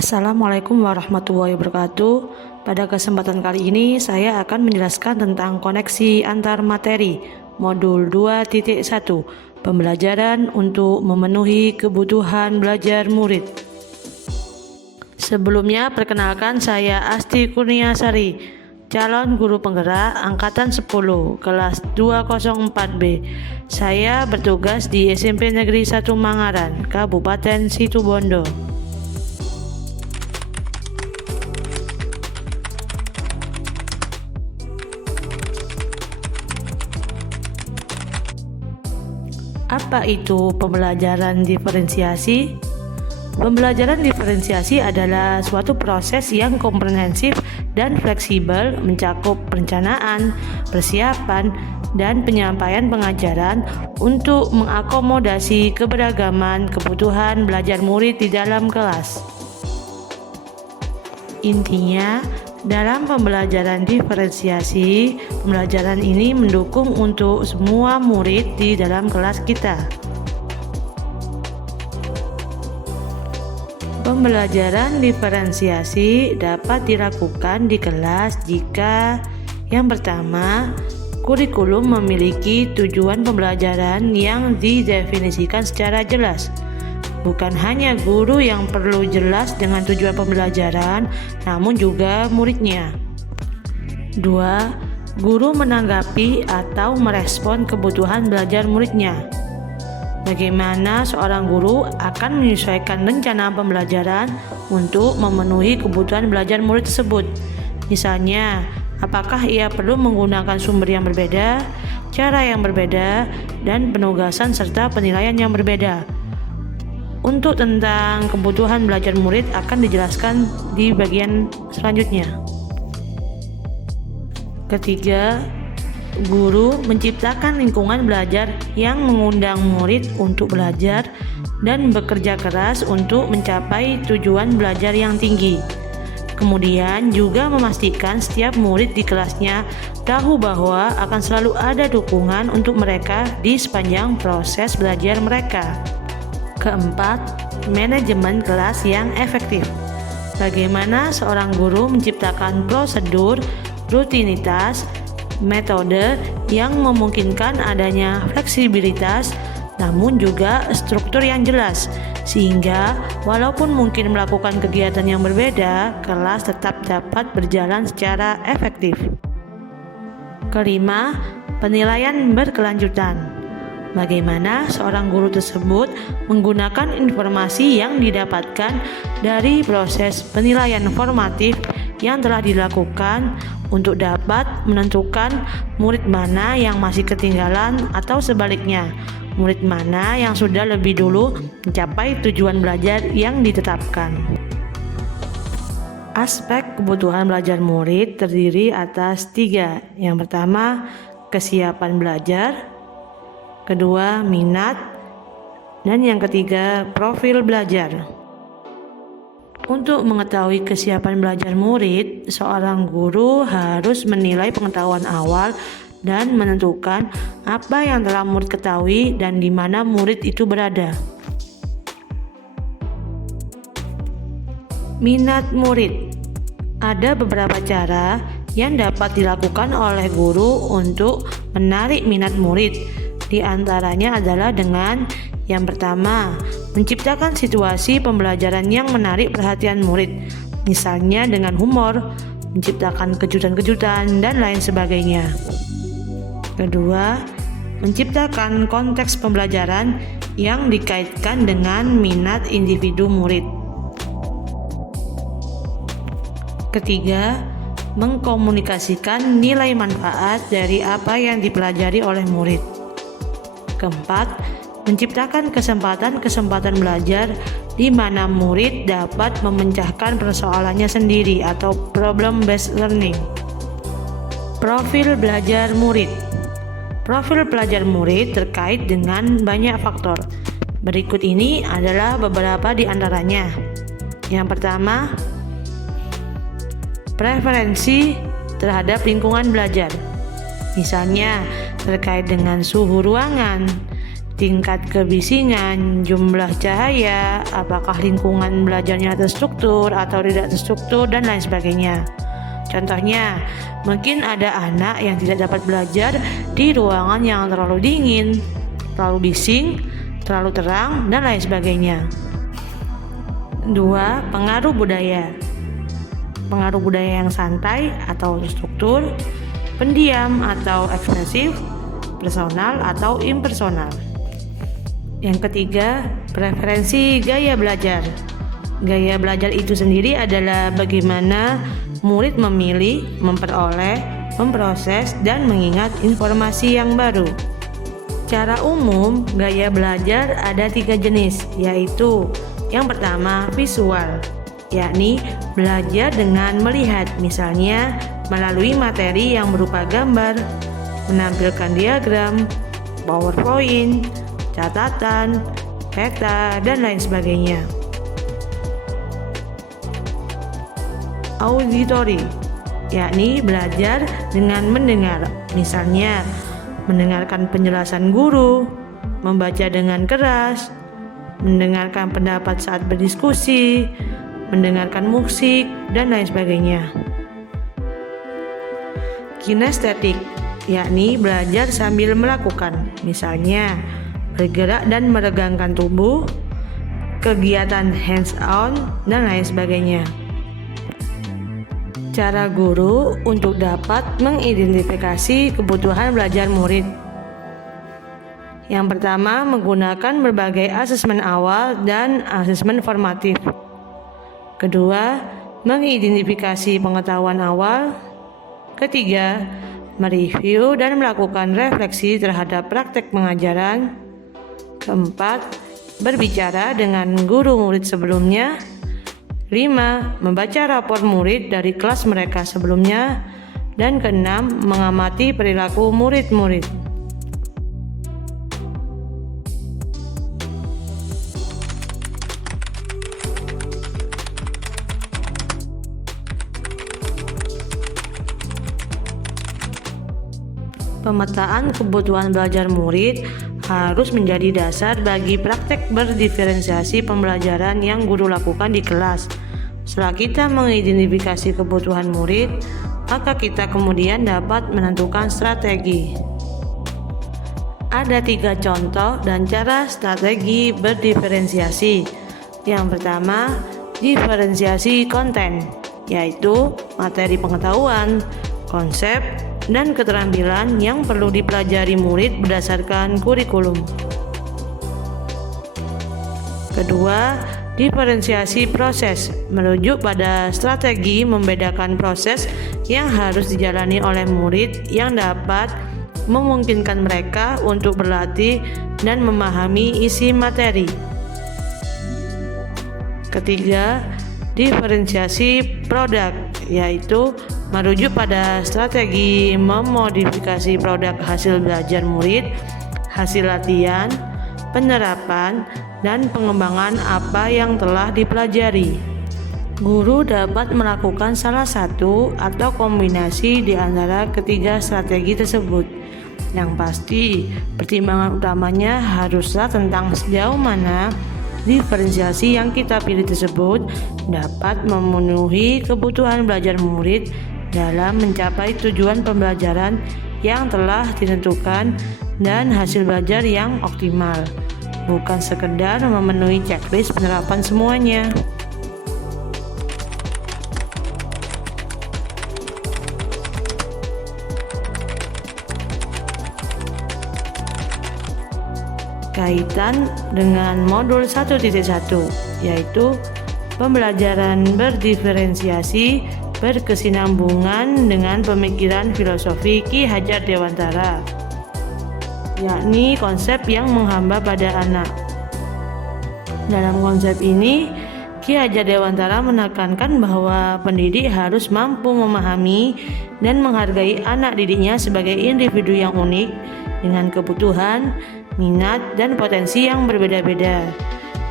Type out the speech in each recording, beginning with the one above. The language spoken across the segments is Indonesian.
Assalamualaikum warahmatullahi wabarakatuh. Pada kesempatan kali ini saya akan menjelaskan tentang koneksi antar materi modul 2.1 pembelajaran untuk memenuhi kebutuhan belajar murid. Sebelumnya perkenalkan, saya Asti Kurniasari, calon guru penggerak angkatan 10 kelas 204B. Saya bertugas di SMP Negeri 1 Mangaran, Kabupaten Situbondo. Apa itu pembelajaran diferensiasi? Pembelajaran diferensiasi adalah suatu proses yang komprehensif dan fleksibel, mencakup perencanaan, persiapan, dan penyampaian pengajaran untuk mengakomodasi keberagaman kebutuhan belajar murid di dalam kelas. Intinya, dalam pembelajaran diferensiasi, pembelajaran ini mendukung untuk semua murid di dalam kelas kita. Pembelajaran diferensiasi dapat dilakukan di kelas jika yang pertama, kurikulum memiliki tujuan pembelajaran yang didefinisikan secara jelas. Bukan hanya guru yang perlu jelas dengan tujuan pembelajaran, namun juga muridnya. 2. Guru menanggapi atau merespon kebutuhan belajar muridnya. Bagaimana seorang guru akan menyesuaikan rencana pembelajaran untuk memenuhi kebutuhan belajar murid tersebut. Misalnya, apakah ia perlu menggunakan sumber yang berbeda, cara yang berbeda, dan penugasan serta penilaian yang berbeda. Untuk tentang kebutuhan belajar murid akan dijelaskan di bagian selanjutnya. Ketiga, guru menciptakan lingkungan belajar yang mengundang murid untuk belajar dan bekerja keras untuk mencapai tujuan belajar yang tinggi. Kemudian juga memastikan setiap murid di kelasnya tahu bahwa akan selalu ada dukungan untuk mereka di sepanjang proses belajar mereka. Keempat, manajemen kelas yang efektif. Bagaimana seorang guru menciptakan prosedur, rutinitas, metode yang memungkinkan adanya fleksibilitas, namun juga struktur yang jelas, sehingga walaupun mungkin melakukan kegiatan yang berbeda, kelas tetap dapat berjalan secara efektif. Kelima, penilaian berkelanjutan. Bagaimana seorang guru tersebut menggunakan informasi yang didapatkan dari proses penilaian formatif yang telah dilakukan untuk dapat menentukan murid mana yang masih ketinggalan atau sebaliknya, murid mana yang sudah lebih dulu mencapai tujuan belajar yang ditetapkan. Aspek kebutuhan belajar murid terdiri atas 3. Yang pertama, kesiapan belajar. Kedua, minat, dan yang ketiga, profil belajar. Untuk mengetahui kesiapan belajar murid, seorang guru harus menilai pengetahuan awal dan menentukan apa yang telah murid ketahui dan di mana murid itu berada. Minat murid. Ada beberapa cara yang dapat dilakukan oleh guru untuk menarik minat murid. Di antaranya adalah dengan yang pertama, menciptakan situasi pembelajaran yang menarik perhatian murid, misalnya dengan humor, menciptakan kejutan-kejutan, dan lain sebagainya. Kedua, menciptakan konteks pembelajaran yang dikaitkan dengan minat individu murid. Ketiga, mengkomunikasikan nilai manfaat dari apa yang dipelajari oleh murid. Keempat, menciptakan kesempatan-kesempatan belajar di mana murid dapat memecahkan persoalannya sendiri atau problem based learning. Profil belajar murid. Profil belajar murid terkait dengan banyak faktor. Berikut ini adalah beberapa di antaranya. Yang pertama, preferensi terhadap lingkungan belajar. Misalnya terkait dengan suhu ruangan, tingkat kebisingan, jumlah cahaya, apakah lingkungan belajarnya terstruktur atau tidak terstruktur, dan lain sebagainya. Contohnya, mungkin ada anak yang tidak dapat belajar di ruangan yang terlalu dingin, terlalu bising, terlalu terang, dan lain sebagainya. 2. Pengaruh budaya. Pengaruh budaya yang santai atau terstruktur, pendiam atau ekspresif, personal atau impersonal. Yang ketiga, preferensi gaya belajar. Gaya belajar itu sendiri adalah bagaimana murid memilih, memperoleh, memproses, dan mengingat informasi yang baru. Secara umum, gaya belajar ada 3 jenis, yaitu yang pertama visual, yakni belajar dengan melihat, misalnya melalui materi yang berupa gambar, menampilkan diagram, PowerPoint, catatan, peta, dan lain sebagainya. Auditory, yakni belajar dengan mendengar, misalnya mendengarkan penjelasan guru, membaca dengan keras, mendengarkan pendapat saat berdiskusi, mendengarkan musik, dan lain sebagainya. Kinestetik, yakni belajar sambil melakukan, misalnya bergerak dan meregangkan tubuh, kegiatan hands-on, dan lain sebagainya. Cara guru untuk dapat mengidentifikasi kebutuhan belajar murid. Yang pertama, menggunakan berbagai asesmen awal dan asesmen formatif. Kedua, mengidentifikasi pengetahuan awal. Ketiga, mereview dan melakukan refleksi terhadap praktek pengajaran. Keempat, berbicara dengan guru murid sebelumnya. 5. Membaca rapor murid dari kelas mereka sebelumnya. Dan keenam, mengamati perilaku murid-murid. Pemetaan kebutuhan belajar murid harus menjadi dasar bagi praktek berdiferensiasi pembelajaran yang guru lakukan di kelas. Setelah kita mengidentifikasi kebutuhan murid, maka kita kemudian dapat menentukan strategi. Ada 3 contoh dan cara strategi berdiferensiasi. Yang pertama, diferensiasi konten, yaitu materi pengetahuan, konsep, dan keterampilan yang perlu dipelajari murid berdasarkan kurikulum. Kedua, diferensiasi proses, merujuk pada strategi membedakan proses yang harus dijalani oleh murid yang dapat memungkinkan mereka untuk berlatih dan memahami isi materi. Ketiga, diferensiasi produk, yaitu merujuk pada strategi memodifikasi produk hasil belajar murid, hasil latihan, penerapan, dan pengembangan apa yang telah dipelajari. Guru dapat melakukan salah satu atau kombinasi di antara ketiga strategi tersebut. Yang pasti, pertimbangan utamanya haruslah tentang sejauh mana diferensiasi yang kita pilih tersebut dapat memenuhi kebutuhan belajar murid dalam mencapai tujuan pembelajaran yang telah ditentukan dan hasil belajar yang optimal, bukan sekedar memenuhi checklist penerapan semuanya. Kaitan dengan modul 1.1, yaitu pembelajaran berdiferensiasi berkesinambungan dengan pemikiran filosofi Ki Hajar Dewantara, yakni konsep yang menghamba pada anak. Dalam konsep ini, Ki Hajar Dewantara menekankan bahwa pendidik harus mampu memahami dan menghargai anak didiknya sebagai individu yang unik dengan kebutuhan, minat, dan potensi yang berbeda-beda.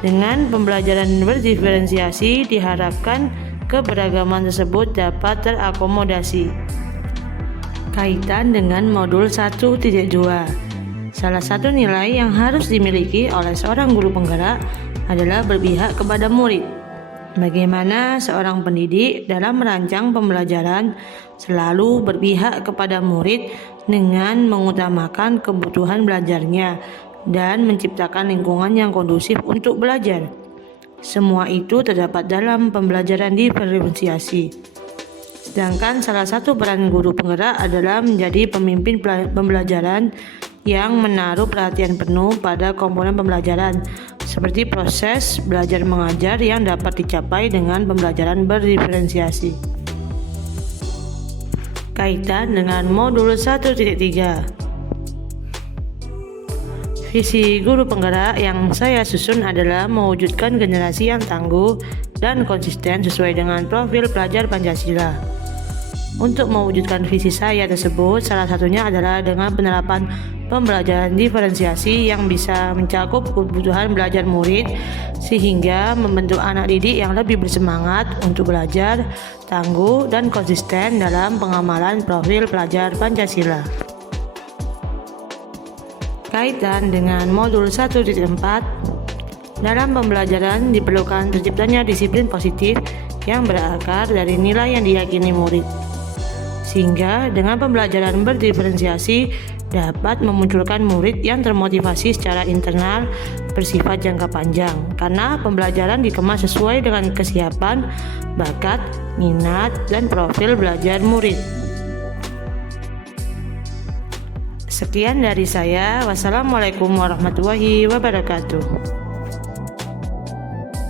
Dengan pembelajaran berdiferensiasi diharapkan keberagaman tersebut dapat terakomodasi. Kaitan dengan modul 1.2, Salah satu nilai yang harus dimiliki oleh seorang guru penggerak adalah berpihak kepada murid. Bagaimana seorang pendidik dalam merancang pembelajaran selalu berpihak kepada murid dengan mengutamakan kebutuhan belajarnya dan menciptakan lingkungan yang kondusif untuk belajar. Semua itu terdapat dalam pembelajaran diferensiasi. Sedangkan salah satu peran guru penggerak adalah menjadi pemimpin pembelajaran yang menaruh perhatian penuh pada komponen pembelajaran, seperti proses belajar mengajar yang dapat dicapai dengan pembelajaran berdiferensiasi. Kaitan dengan modul 1.3. Visi guru penggerak yang saya susun adalah mewujudkan generasi yang tangguh dan konsisten sesuai dengan profil pelajar Pancasila. Untuk mewujudkan visi saya tersebut, salah satunya adalah dengan penerapan pembelajaran diferensiasi yang bisa mencakup kebutuhan belajar murid sehingga membentuk anak didik yang lebih bersemangat untuk belajar, tangguh, dan konsisten dalam pengamalan profil pelajar Pancasila. Kaitan dengan modul 1.4, dalam pembelajaran diperlukan terciptanya disiplin positif yang berakar dari nilai yang diyakini murid, sehingga dengan pembelajaran berdiferensiasi dapat memunculkan murid yang termotivasi secara internal bersifat jangka panjang, karena pembelajaran dikemas sesuai dengan kesiapan, bakat, minat, dan profil belajar murid. Sekian dari saya. Wassalamualaikum warahmatullahi wabarakatuh.